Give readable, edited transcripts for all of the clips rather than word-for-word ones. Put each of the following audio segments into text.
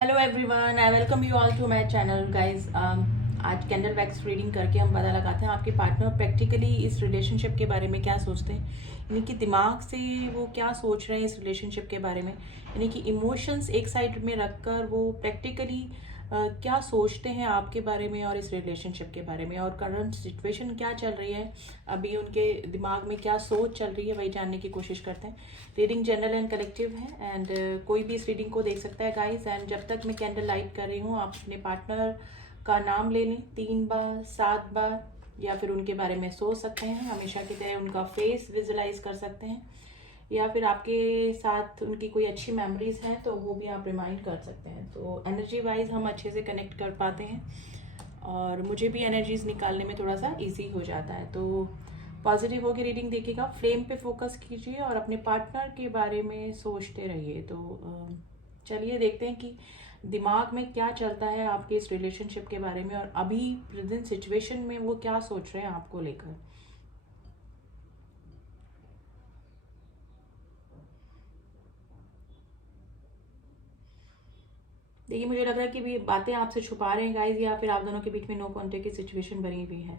Hello everyone, I welcome you all to my channel guys. आज candle wax reading करके हम पता लगाते हैं आपके पार्टनर प्रैक्टिकली इस रिलेशनशिप के बारे में क्या सोचते हैं, यानी कि दिमाग से वो क्या सोच रहे हैं इस रिलेशनशिप के बारे में, यानी कि इमोशंस एक साइड में रखकर वो प्रैक्टिकली क्या सोचते हैं आपके बारे में और इस रिलेशनशिप के बारे में, और करंट सिचुएशन क्या चल रही है, अभी उनके दिमाग में क्या सोच चल रही है, वही जानने की कोशिश करते हैं। रीडिंग जनरल एंड कलेक्टिव है एंड कोई भी इस रीडिंग को देख सकता है गाइस। एंड जब तक मैं कैंडल लाइट कर रही हूँ, आप अपने पार्टनर का नाम ले लें 3 बार 7 बार, या फिर उनके बारे में सोच सकते हैं, हमेशा की तरह उनका फेस विजुलाइज कर सकते हैं, या फिर आपके साथ उनकी कोई अच्छी मेमोरीज हैं तो वो भी आप रिमाइंड कर सकते हैं। तो एनर्जी वाइज हम अच्छे से कनेक्ट कर पाते हैं और मुझे भी एनर्जीज निकालने में थोड़ा सा इजी हो जाता है। तो पॉजिटिव होकर रीडिंग देखिएगा, फ्लेम पे फोकस कीजिए और अपने पार्टनर के बारे में सोचते रहिए। तो चलिए देखते हैं कि दिमाग में क्या चलता है आपके इस रिलेशनशिप के बारे में और अभी प्रेजेंट सिचुएशन में वो क्या सोच रहे हैं आपको लेकर। देखिए, मुझे लग रहा है कि भी बातें आपसे छुपा रहे हैं गाइज, या फिर आप दोनों के बीच में नो कॉन्टेक्ट की सिचुएशन बनी हुई है।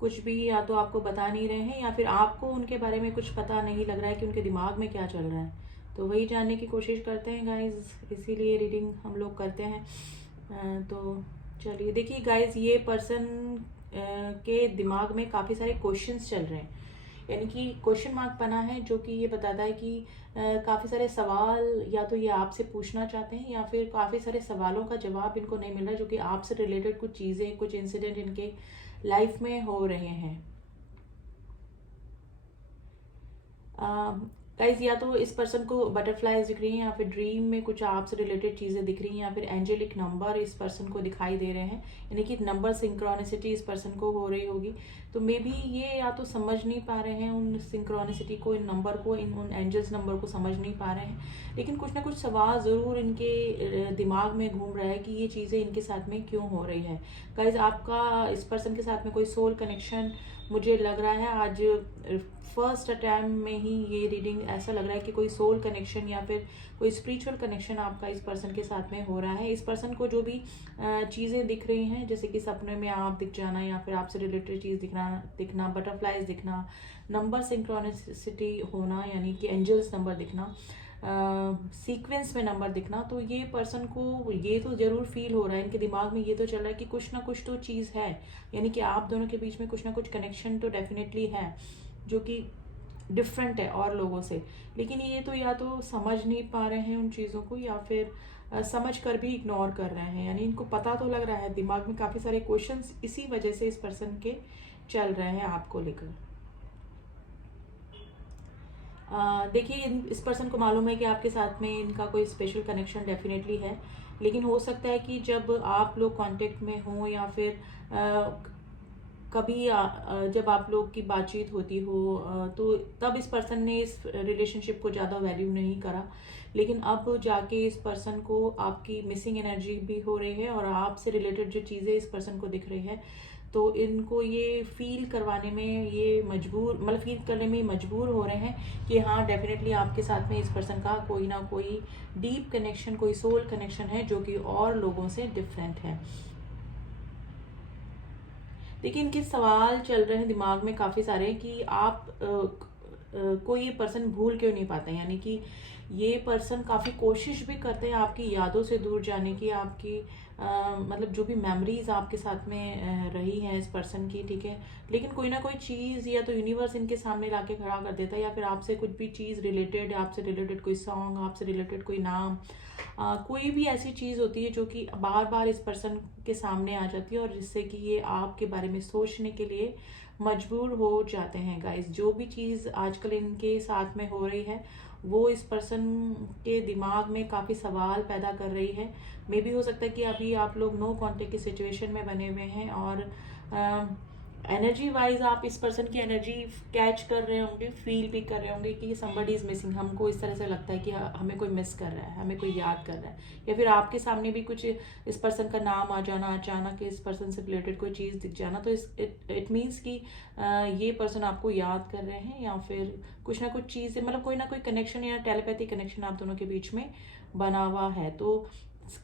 कुछ भी या तो आपको बता नहीं रहे हैं, या फिर आपको उनके बारे में कुछ पता नहीं लग रहा है कि उनके दिमाग में क्या चल रहा है। तो वही जानने की कोशिश करते हैं गाइज, इसीलिए रीडिंग हम लोग करते हैं। तो चलिए देखिए गाइज, ये पर्सन के दिमाग में काफ़ी सारे क्वेश्चंस चल रहे हैं, यानी कि क्वेश्चन मार्क बना है, जो कि ये बताता है कि काफ़ी सारे सवाल या तो ये आपसे पूछना चाहते हैं, या फिर काफ़ी सारे सवालों का जवाब इनको नहीं मिल रहा है, जो कि आपसे रिलेटेड कुछ चीज़ें, कुछ इंसिडेंट इनके लाइफ में हो रहे हैं। गाइज, या तो इस पर्सन को बटरफ्लाईज दिख रही हैं, या फिर ड्रीम में कुछ आपसे रिलेटेड चीज़ें दिख रही हैं, या फिर एंजेलिक नंबर इस पर्सन को दिखाई दे रहे हैं, यानी कि नंबर सिंक्रोनिसिटी इस पर्सन को हो रही होगी। तो मे बी ये या तो समझ नहीं पा रहे हैं उन सिंक्रोनिसिटी को, इन नंबर को, इन उन एंजल्स नंबर को समझ नहीं पा रहे हैं, लेकिन कुछ ना कुछ सवाल ज़रूर इनके दिमाग में घूम रहा है कि ये चीज़ें इनके साथ में क्यों हो रही है। गाइज, आपका इस पर्सन के साथ में कोई सोल कनेक्शन मुझे लग रहा है आज फर्स्ट अटैम्प्ट में ही, ये रीडिंग ऐसा लग रहा है कि कोई सोल कनेक्शन या फिर कोई स्पिरिचुअल कनेक्शन आपका इस पर्सन के साथ में हो रहा है। इस पर्सन को जो भी चीज़ें दिख रही हैं, जैसे कि सपने में आप दिख जाना, या फिर आपसे रिलेटेड चीज़ दिखना, बटरफ्लाइज दिखना, नंबर सिंक्रोनिसिटी होना, यानी कि एंजल्स नंबर दिखना, सीक्वेंस में नंबर दिखना, तो ये पर्सन को ये तो जरूर फील हो रहा है, इनके दिमाग में ये तो चल रहा है कि कुछ ना कुछ तो चीज़ है, यानी कि आप दोनों के बीच में कुछ ना कुछ कनेक्शन तो डेफिनेटली है, जो कि डिफरेंट है और लोगों से। लेकिन ये तो या तो समझ नहीं पा रहे हैं उन चीज़ों को, या फिर समझ कर भी इग्नोर कर रहे हैं, यानी इनको पता तो लग रहा है, दिमाग में काफ़ी सारे क्वेश्चंस इसी वजह से इस पर्सन के चल रहे हैं आपको लेकर। देखिए, इस पर्सन को मालूम है कि आपके साथ में इनका कोई स्पेशल कनेक्शन डेफिनेटली है, लेकिन हो सकता है कि जब आप लोग कांटेक्ट में हों, या फिर कभी जब आप लोग की बातचीत होती हो, तो तब इस पर्सन ने इस रिलेशनशिप को ज़्यादा वैल्यू नहीं करा, लेकिन अब जाके इस पर्सन को आपकी मिसिंग एनर्जी भी हो रही है और आपसे रिलेटेड जो चीज़ें इस पर्सन को दिख रही है, तो इनको ये फील करवाने में ये मजबूर, मतलब फील करने में मजबूर हो रहे हैं कि हाँ, डेफिनेटली आपके साथ में इस पर्सन का कोई ना कोई डीप कनेक्शन, कोई सोल कनेक्शन है, जो कि और लोगों से डिफरेंट है। देखिए, इनके सवाल चल रहे हैं दिमाग में काफ़ी सारे कि आप को ये पर्सन भूल क्यों नहीं पाते हैं, यानी कि ये पर्सन काफ़ी कोशिश भी करते हैं आपकी यादों से दूर जाने की, आपकी मतलब जो भी मेमोरीज आपके साथ में रही हैं इस पर्सन की, ठीक है, लेकिन कोई ना कोई चीज़ या तो यूनिवर्स इनके सामने लाके खड़ा कर देता है, या फिर आपसे कुछ भी चीज़ रिलेटेड, आपसे रिलेटेड कोई सॉन्ग, आपसे रिलेटेड कोई नाम, कोई भी ऐसी चीज़ होती है जो कि बार बार इस पर्सन के सामने आ जाती है, और जिससे कि ये आपके बारे में सोचने के लिए मजबूर हो जाते हैं। गाइस, जो भी चीज़ आजकल इनके साथ में हो रही है, वो इस पर्सन के दिमाग में काफ़ी सवाल पैदा कर रही है। मे भी हो सकता है कि अभी आप लोग नो कांटेक्ट की सिचुएशन में बने हुए हैं, और एनर्जी वाइज आप इस पर्सन की एनर्जी कैच कर रहे होंगे, फील भी कर रहे होंगे कि समबडी इज मिसिंग, हमको इस तरह से लगता है कि हमें कोई मिस कर रहा है, हमें कोई याद कर रहा है, या फिर आपके सामने भी कुछ इस पर्सन का नाम आ जाना, अचानक इस पर्सन से रिलेटेड कोई चीज़ दिख जाना, तो इट मीन्स कि ये पर्सन आपको याद कर रहे हैं, या फिर कुछ ना कुछ चीज़, मतलब कोई ना कोई कनेक्शन या टेलीपैथी कनेक्शन आप दोनों के बीच में बना हुआ है। तो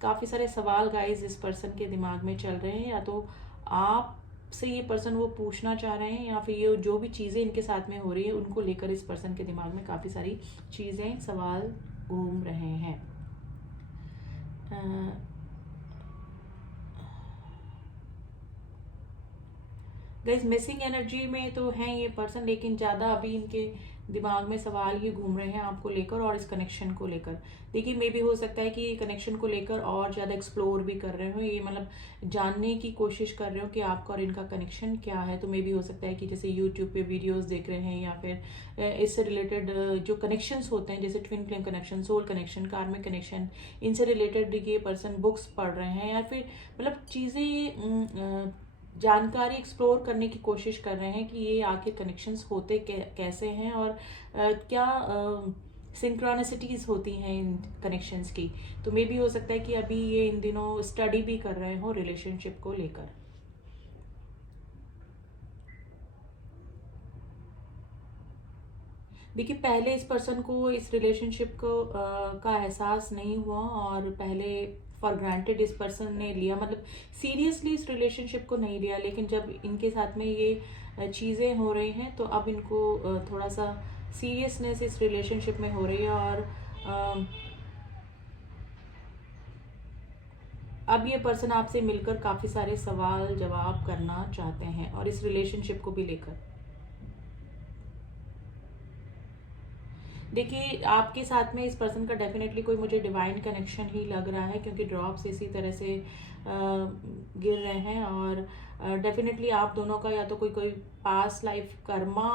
काफ़ी सारे सवाल गाइस इस पर्सन के दिमाग में चल रहे हैं, या तो आप से ये पर्सन वो पूछना चाह रहे हैं, या फिर ये जो भी चीज़ें इनके साथ में हो रही है उनको लेकर इस पर्सन के दिमाग में काफ़ी सारी चीज़ें, सवाल घूम रहे हैं। गाइस मिसिंग एनर्जी में तो हैं ये पर्सन, लेकिन ज़्यादा अभी इनके दिमाग में सवाल ही घूम रहे हैं आपको लेकर और इस कनेक्शन को लेकर। देखिए मे भी हो सकता है कि ये कनेक्शन को लेकर और ज़्यादा एक्सप्लोर भी कर रहे हो, ये मतलब जानने की कोशिश कर रहे हो कि आपका और इनका कनेक्शन क्या है। तो मे भी हो सकता है कि जैसे यूट्यूब पे वीडियोस देख रहे हैं, या फिर इससे रिलेटेड जो कनेक्शंस होते हैं जैसे twin flame connection, soul connection, karmic connection, इनसे रिलेटेड ये पर्सन बुक्स पढ़ रहे हैं, या फिर मतलब चीज़ें जानकारी एक्सप्लोर करने की कोशिश कर रहे हैं कि ये आखिर कनेक्शंस होते कैसे हैं, और क्या सिंक्रोनिसिटीज होती हैं इन कनेक्शंस की। तो मे भी हो सकता है कि अभी ये इन दिनों स्टडी भी कर रहे हो रिलेशनशिप को लेकर। देखिए पहले इस पर्सन को इस रिलेशनशिप को का एहसास नहीं हुआ, और पहले फॉर ग्रांटेड इस पर्सन ने लिया, मतलब सीरियसली इस रिलेशनशिप को नहीं लिया। लेकिन जब इनके साथ में ये चीज़ें हो रही हैं तो अब इनको थोड़ा सा सीरियसनेस इस रिलेशनशिप में हो रही है, और अब ये पर्सन आपसे मिलकर काफ़ी सारे सवाल जवाब करना चाहते हैं, और इस रिलेशनशिप को भी लेकर। देखिए आपके साथ में इस पर्सन का डेफिनेटली कोई मुझे डिवाइन कनेक्शन ही लग रहा है, क्योंकि ड्रॉप्स इसी तरह से गिर रहे हैं, और डेफिनेटली आप दोनों का या तो कोई past life Karma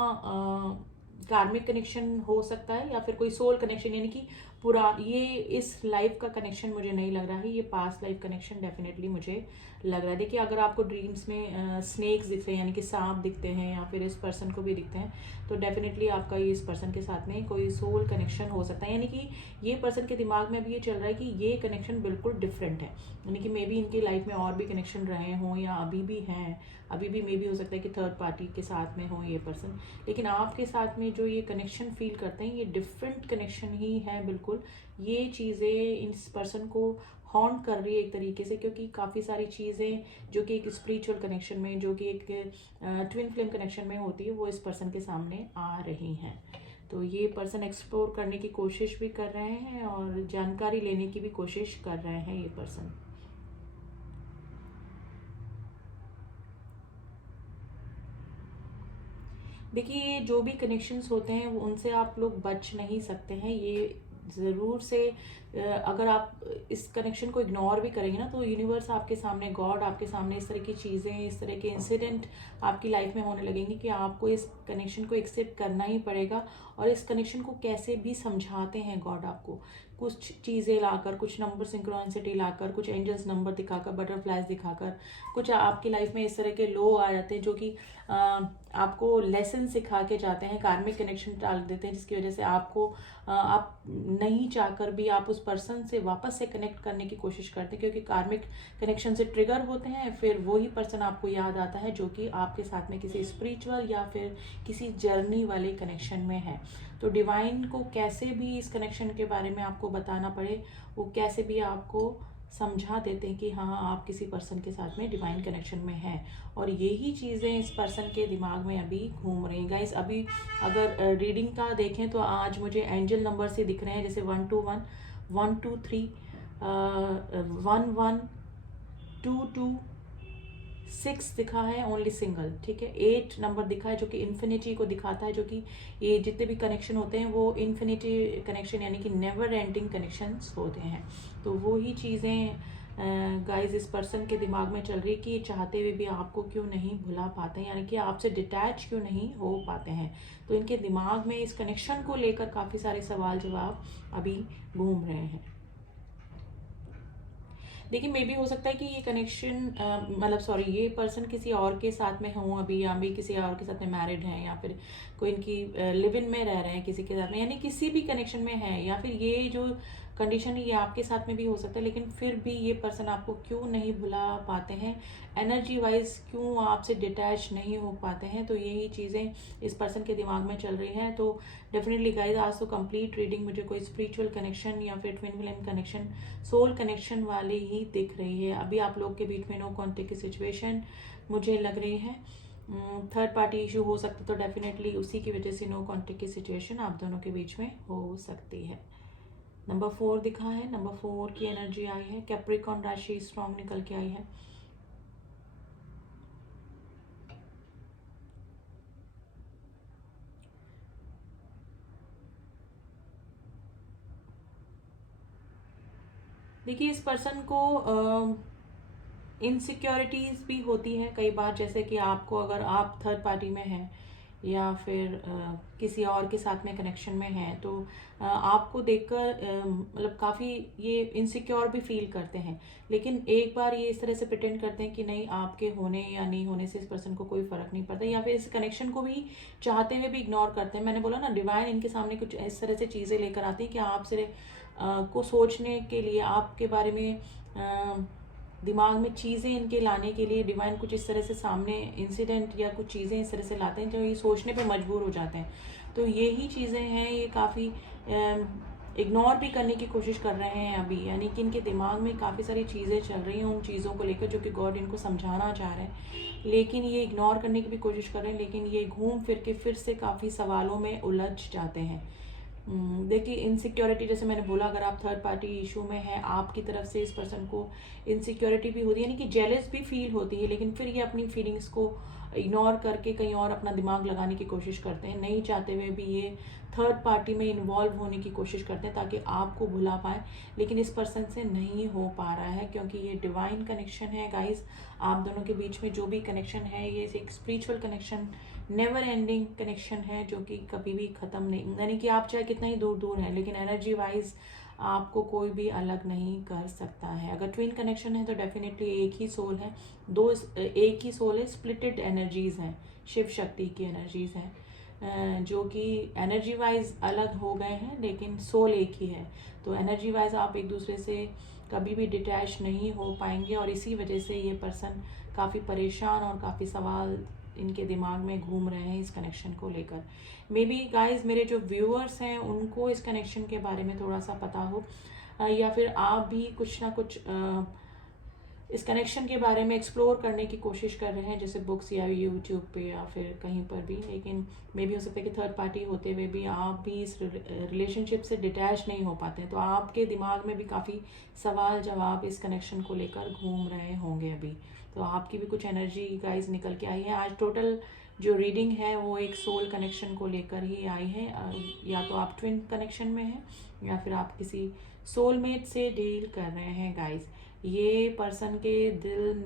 karmic connection हो सकता है, या फिर कोई सोल कनेक्शन, यानी कि पूरा ये इस लाइफ का कनेक्शन मुझे नहीं लग रहा है, ये पास्ट लाइफ कनेक्शन डेफिनेटली मुझे लग रहा है। देखिए अगर आपको ड्रीम्स में स्नेक्स दिख रहे हैं, यानी कि सांप दिखते हैं, या फिर इस पर्सन को भी दिखते हैं, तो डेफिनेटली आपका ये इस पर्सन के साथ में कोई सोल कनेक्शन हो सकता है। यानी कि ये पर्सन के दिमाग में भी ये चल रहा है कि ये कनेक्शन बिल्कुल डिफरेंट है, यानी कि मे बी इनकी लाइफ में और भी कनेक्शन रहे हों, या अभी भी हैं, अभी भी मे बी हो सकता है कि थर्ड पार्टी के साथ में हो ये पर्सन, लेकिन आपके साथ में जो ये कनेक्शन फील करते हैं ये डिफरेंट कनेक्शन ही है बिल्कुल। ये चीज़ें इस पर्सन को हॉन्ट कर रही है एक तरीके से, क्योंकि काफ़ी सारी चीज़ें जो कि एक स्पिरिचुअल कनेक्शन में, जो कि एक ट्विन फ्लेम कनेक्शन में होती है, वो इस पर्सन के सामने आ रही हैं। तो ये पर्सन एक्सप्लोर करने की कोशिश भी कर रहे हैं, और जानकारी लेने की भी कोशिश कर रहे हैं ये पर्सन। देखिए जो भी कनेक्शंस होते हैं वो उनसे आप लोग बच नहीं सकते हैं। ये ज़रूर से अगर आप इस कनेक्शन को इग्नोर भी करेंगे ना, तो यूनिवर्स आपके सामने, गॉड आपके सामने इस तरह की चीज़ें, इस तरह के इंसिडेंट आपकी लाइफ में होने लगेंगे कि आपको इस कनेक्शन को एक्सेप्ट करना ही पड़ेगा। और इस कनेक्शन को कैसे भी समझाते हैं गॉड आपको, कुछ चीज़ें लाकर, कुछ नंबर सिंक्रोनिसिटी लाकर, कुछ एंजल्स नंबर दिखाकर, बटरफ्लाइज दिखाकर, कुछ आपकी लाइफ में इस तरह के लो आ जाते हैं जो कि आपको लेसन सिखा के जाते हैं, कार्मिक कनेक्शन डाल देते हैं, जिसकी वजह से आपको आप नहीं चाहकर भी आप उस पर्सन से वापस से कनेक्ट करने की कोशिश करते हैं, क्योंकि कार्मिक कनेक्शन से ट्रिगर होते हैं, फिर वही पर्सन आपको याद आता है जो कि आपके साथ में किसी स्पिरिचुअल या फिर किसी जर्नी वाले कनेक्शन में है। तो डिवाइन को कैसे भी इस कनेक्शन के बारे में आपको बताना पड़े, वो कैसे भी आपको समझा देते हैं कि हाँ आप किसी पर्सन के साथ में डिवाइन कनेक्शन में हैं। और यही चीज़ें इस पर्सन के दिमाग में अभी घूम रही हैं गाइस। अभी अगर रीडिंग का देखें तो आज मुझे एंजल नंबर से दिख रहे हैं, जैसे 121, 123, 11, 22, 6 दिखा है ओनली सिंगल, ठीक है। 8 नंबर दिखा है जो कि इन्फिनिटी को दिखाता है, जो कि ये जितने भी कनेक्शन होते हैं वो इन्फिनिटी कनेक्शन यानी कि नेवर एंडिंग कनेक्शंस होते हैं। तो वो ही चीज़ें गाइस इस पर्सन के दिमाग में चल रही है कि ये चाहते हुए भी आपको क्यों नहीं भुला पाते हैं, यानी कि आपसे डिटैच क्यों नहीं हो पाते हैं। तो इनके दिमाग में इस कनेक्शन को लेकर काफ़ी सारे सवाल जवाब अभी घूम रहे हैं। देखिए मे भी हो सकता है कि ये कनेक्शन मतलब सॉरी ये पर्सन किसी और के साथ में हो अभी, या भी किसी और के साथ में मैरिड हैं, या फिर कोई इनकी लिव इन में रह रहे हैं किसी के साथ में, यानी किसी भी कनेक्शन में है, या फिर ये जो कंडीशन है ये आपके साथ में भी हो सकता है। लेकिन फिर भी ये पर्सन आपको क्यों नहीं भुला पाते हैं, एनर्जी वाइज क्यों आपसे डिटैच नहीं हो पाते हैं, तो यही चीज़ें इस पर्सन के दिमाग में चल रही हैं। तो डेफिनेटली गाइस आज तो कंप्लीट रीडिंग मुझे कोई स्पिरिचुअल कनेक्शन या फिर twin flame connection, soul connection वाली ही दिख रही है। अभी आप लोग के बीच में नो कॉन्टेक्ट की सिचुएशन मुझे लग रही है। थर्ड पार्टी इशू हो सकता तो डेफिनेटली उसी की वजह से नो कॉन्टेक्ट की सिचुएशन आप दोनों के बीच में हो सकती है। नंबर 4 दिखा है, नंबर 4 की एनर्जी आई है, कैप्रिकॉर्न राशि स्ट्रॉन्ग निकल के आई है। देखिए इस पर्सन को इनसिक्योरिटीज भी होती है कई बार, जैसे कि आपको अगर आप थर्ड पार्टी में हैं या फिर किसी और के साथ में कनेक्शन में हैं, तो आपको देखकर मतलब काफ़ी ये इनसिक्योर भी फील करते हैं। लेकिन एक बार ये इस तरह से प्रिटेंड करते हैं कि नहीं, आपके होने या नहीं होने से इस पर्सन को कोई फ़र्क नहीं पड़ता, या फिर इस कनेक्शन को भी चाहते हुए भी इग्नोर करते हैं। मैंने बोला ना, डिवाइन इनके सामने कुछ इस तरह से चीज़ें लेकर आती हैं कि आपसे को सोचने के लिए, आपके बारे में दिमाग में चीज़ें इनके लाने के लिए डिवाइन कुछ इस तरह से सामने इंसिडेंट या कुछ चीज़ें इस तरह से लाते हैं जो ये सोचने पे मजबूर हो जाते हैं। तो यही चीज़ें हैं, ये काफ़ी इग्नोर भी करने की कोशिश कर रहे हैं अभी, यानी कि इनके दिमाग में काफ़ी सारी चीज़ें चल रही हैं उन चीज़ों को लेकर जो कि गॉड इनको समझाना चाह रहे हैं, लेकिन ये इग्नोर करने की भी कोशिश कर रहे हैं। लेकिन ये घूम फिर के फिर से काफ़ी सवालों में उलझ जाते हैं। देखिए इनसिक्योरिटी, जैसे मैंने बोला, अगर आप थर्ड पार्टी इशू में हैं, आपकी तरफ से इस पर्सन को इनसिक्योरिटी भी होती है, यानी कि जेलस भी फील होती है, लेकिन फिर ये अपनी फीलिंग्स को इग्नोर करके कहीं और अपना दिमाग लगाने की कोशिश करते हैं। नहीं चाहते हुए भी ये थर्ड पार्टी में इन्वॉल्व होने की कोशिश करते हैं ताकि आपको भुला पाए, लेकिन इस पर्सन से नहीं हो पा रहा है क्योंकि ये डिवाइन कनेक्शन है गाइस। आप दोनों के बीच में जो भी कनेक्शन है ये एक spiritual connection, never ending connection है जो कि कभी भी ख़त्म नहीं, यानी कि आप चाहे कितना ही दूर दूर हैं लेकिन एनर्जी वाइज आपको कोई भी अलग नहीं कर सकता है। अगर ट्विन कनेक्शन है तो डेफिनेटली एक ही सोल है, एक ही सोल है, स्प्लिटेड एनर्जीज हैं, शिव शक्ति की एनर्जीज हैं जो कि एनर्जी वाइज अलग हो गए हैं लेकिन सोल एक ही है। तो एनर्जी वाइज आप एक दूसरे से कभी भी डिटैच नहीं हो पाएंगे और इसी वजह से ये पर्सन काफ़ी परेशान और काफ़ी सवाल इनके दिमाग में घूम रहे हैं इस कनेक्शन को लेकर। मे बी गाइज मेरे जो व्यूअर्स हैं उनको इस कनेक्शन के बारे में थोड़ा सा पता हो, या फिर आप भी कुछ ना कुछ इस कनेक्शन के बारे में एक्सप्लोर करने की कोशिश कर रहे हैं, जैसे बुक्स या यूट्यूब पे या फिर कहीं पर भी। लेकिन मे भी हो सकता है कि थर्ड पार्टी होते हुए भी आप भी इस रिलेशनशिप से डिटैच नहीं हो पाते हैं, तो आपके दिमाग में भी काफ़ी सवाल जवाब इस कनेक्शन को लेकर घूम रहे होंगे अभी। तो आपकी भी कुछ एनर्जी गाइज निकल के आई है। आज टोटल जो रीडिंग है वो एक सोल कनेक्शन को लेकर ही आई है, या तो आप ट्विन कनेक्शन में हैं या फिर आप किसी सोलमेट से डील कर रहे हैं गाइज। ये पर्सन के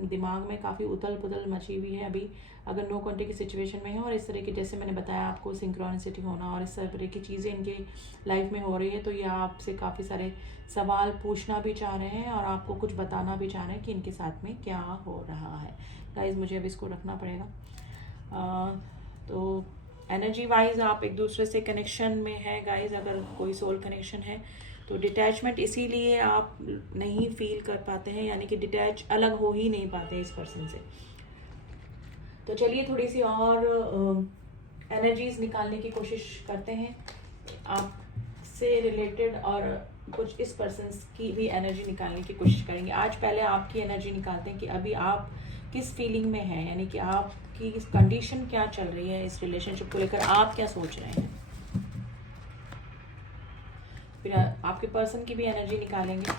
दिमाग में काफ़ी उथल पुथल मची हुई है अभी, अगर नो कॉन्टेक्ट की सिचुएशन में है और इस तरह की, जैसे मैंने बताया आपको, सिंक्रोनिसिटी होना और इस तरह की चीज़ें इनके लाइफ में हो रही है, तो ये आपसे काफ़ी सारे सवाल पूछना भी चाह रहे हैं और आपको कुछ बताना भी चाह रहे हैं कि इनके साथ में क्या हो रहा है। गाइज मुझे अब इसको रखना पड़ेगा। तो एनर्जी वाइज आप एक दूसरे से कनेक्शन में है गाइज, अगर कोई सोल कनेक्शन है तो डिटैचमेंट इसीलिए आप नहीं फील कर पाते हैं, यानी कि डिटैच अलग हो ही नहीं पाते इस पर्सन से। तो चलिए थोड़ी सी और एनर्जीज निकालने की कोशिश करते हैं आपसे रिलेटेड, और कुछ इस पर्सन की भी एनर्जी निकालने की कोशिश करेंगे। आज पहले आपकी एनर्जी निकालते हैं कि अभी आप किस फीलिंग में हैं, यानी कि आपकी कंडीशन क्या चल रही है इस रिलेशनशिप को लेकर, आप क्या सोच रहे हैं। फिर आपके पर्सन की भी एनर्जी निकालेंगे।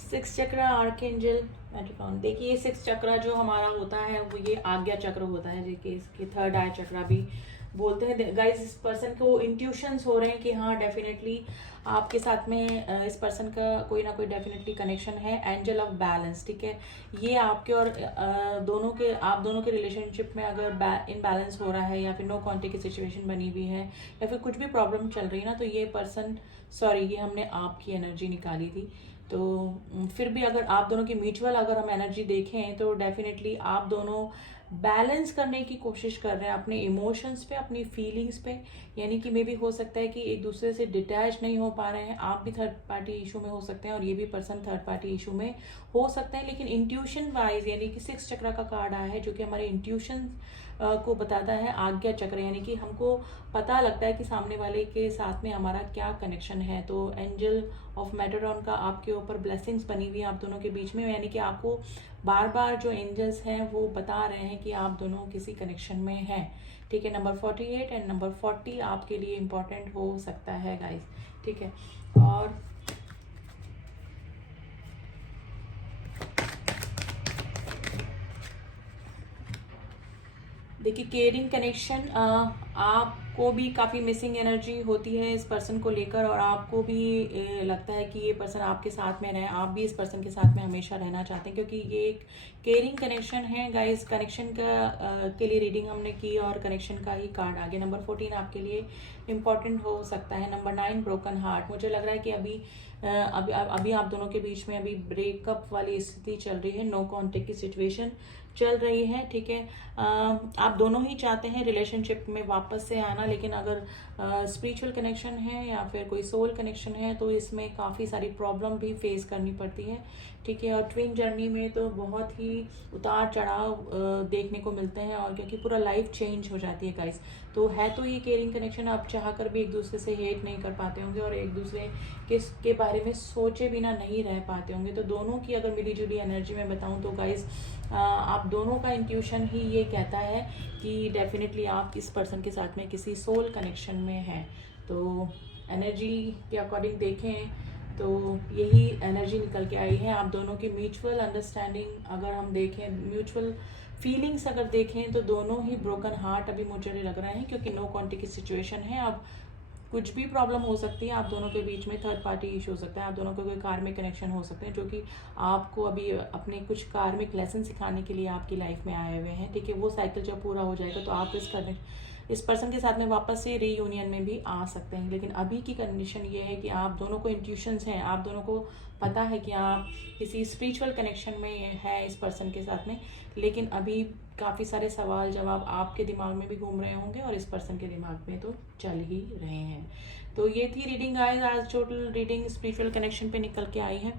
सिक्स चक्र आर्कएंजल मेट्रोन। देखिए ये सिक्स चक्र जो हमारा होता है वो ये आज्ञा चक्र होता है, जो कि इसके थर्ड आई चक्र भी बोलते हैं गाइस, इस पर्सन को इंट्यूशंस हो रहे हैं कि हाँ डेफिनेटली आपके साथ में इस पर्सन का कोई ना कोई डेफिनेटली कनेक्शन है। एंजल ऑफ बैलेंस, ठीक है, ये आपके और आप दोनों के रिलेशनशिप में अगर इनबैलेंस हो रहा है या फिर नो कांटेक्ट की सिचुएशन बनी हुई है या फिर कुछ भी प्रॉब्लम चल रही है ना, तो ये पर्सन, सॉरी, ये हमने आपकी एनर्जी निकाली थी। तो फिर भी अगर आप दोनों की म्यूचुअल अगर हम एनर्जी देखें तो डेफिनेटली आप दोनों बैलेंस करने की कोशिश कर रहे हैं अपने इमोशंस पे, अपनी फीलिंग्स पे। यानी कि मे भी हो सकता है कि एक दूसरे से डिटैच नहीं हो पा रहे हैं, आप भी थर्ड पार्टी इशू में हो सकते हैं और ये भी पर्सन थर्ड पार्टी इशू में हो सकते हैं। लेकिन इंट्यूशन वाइज, यानी कि 6 चक्र का कार्ड आया है जो कि हमारे इंट्यूशन को बताता है, आज्ञा चक्र, यानी कि हमको पता लगता है कि सामने वाले के साथ में हमारा क्या कनेक्शन है। तो एंजल ऑफ मेटाडॉन का आपके ऊपर ब्लेसिंग्स बनी हुई है आप दोनों के बीच में, यानी कि आपको बार बार जो एंजल्स हैं वो बता रहे हैं कि आप दोनों किसी कनेक्शन में हैं, ठीक है। नंबर 48 एंड नंबर 40 आपके लिए इम्पॉर्टेंट हो सकता है गाइस, ठीक है। और देखिए, केयरिंग कनेक्शन, आपको भी काफ़ी मिसिंग एनर्जी होती है इस पर्सन को लेकर और आपको भी लगता है कि ये पर्सन आपके साथ में रहे, आप भी इस पर्सन के साथ में हमेशा रहना चाहते हैं, क्योंकि ये एक केयरिंग कनेक्शन है गाइस। कनेक्शन के लिए रीडिंग हमने की और कनेक्शन का ही कार्ड आ गया। नंबर 14 आपके लिए इम्पॉर्टेंट हो सकता है। नंबर 9 ब्रोकन हार्ट, मुझे लग रहा है कि अभी आप दोनों के बीच में अभी ब्रेकअप वाली स्थिति चल रही है, नो कॉन्टेक्ट की सिचुएशन चल रही है, ठीक है। आप दोनों ही चाहते हैं रिलेशनशिप में वापस से आना, लेकिन अगर स्पिरिचुअल कनेक्शन है या फिर कोई सोल कनेक्शन है तो इसमें काफ़ी सारी प्रॉब्लम भी फेस करनी पड़ती है, ठीक है। और ट्विन जर्नी में तो बहुत ही उतार चढ़ाव देखने को मिलते हैं, और क्योंकि पूरा लाइफ चेंज हो जाती है गाइस। तो है तो ये केयरिंग कनेक्शन, आप चाह कर भी एक दूसरे से हेट नहीं कर पाते होंगे और एक दूसरे के बारे में सोचे बिना नहीं रह पाते होंगे। तो दोनों की अगर मिली जुली एनर्जी में बताऊं तो गाइस, आप दोनों का इंट्यूशन ही ये कहता है कि डेफिनेटली आप इस पर्सन के साथ में किसी सोल कनेक्शन में हैं। तो एनर्जी के अकॉर्डिंग देखें तो यही एनर्जी निकल के आई है। आप दोनों की म्यूचुअल अंडरस्टैंडिंग अगर हम देखें, म्यूचुअल फीलिंग्स अगर देखें, तो दोनों ही ब्रोकन हार्ट अभी मुझे लग रहे हैं, क्योंकि नो कॉन्टेक्ट की सिचुएशन है। अब कुछ भी प्रॉब्लम हो सकती है, आप दोनों के बीच में थर्ड पार्टी इशू हो सकता है, आप दोनों का कोई कार्मिक कनेक्शन हो सकते हैं जो कि आपको अभी अपने कुछ कार्मिक लेसन सिखाने के लिए आपकी लाइफ में आए हुए हैं, ठीक है। वो साइकिल जब पूरा हो जाएगा तो आप इस पर्सन के साथ में वापस से रीयूनियन में भी आ सकते हैं। लेकिन अभी की कंडीशन ये है कि आप दोनों को इंट्यूशंस हैं, आप दोनों को पता है कि आप किसी स्पिरिचुअल कनेक्शन में है इस पर्सन के साथ में, लेकिन अभी काफ़ी सारे सवाल जवाब आपके दिमाग में भी घूम रहे होंगे और इस पर्सन के दिमाग में तो चल ही रहे हैं। तो ये थी रीडिंग गाइस, आज टोटल रीडिंग स्पिरिचुअल कनेक्शन पे निकल के आई है।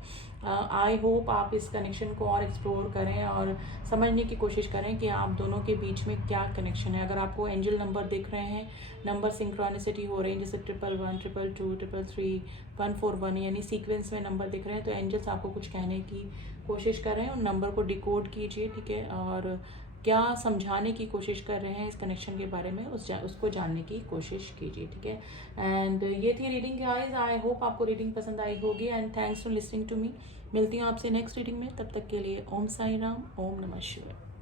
आई होप आप इस कनेक्शन को और एक्सप्लोर करें और समझने की कोशिश करें कि आप दोनों के बीच में क्या कनेक्शन है। अगर आपको एंजल नंबर दिख रहे हैं, नंबर सिंक्रोनिसिटी हो रही है, जैसे 111, 222, 333, 141, यानी सीक्वेंस में नंबर दिख रहे हैं, तो एंजल्स आपको कुछ कहने की कोशिश कर रहे हैं। उन नंबर को डिकोड कीजिए, ठीक है, और क्या समझाने की कोशिश कर रहे हैं इस कनेक्शन के बारे में उसको जानने की कोशिश कीजिए, ठीक है। एंड ये थी रीडिंग गाइस, आई होप आपको रीडिंग पसंद आई होगी and thanks for listening to me. मिलती हूँ आपसे नेक्स्ट रीडिंग में, तब तक के लिए ओम साई राम, ओम नमः शिवाय।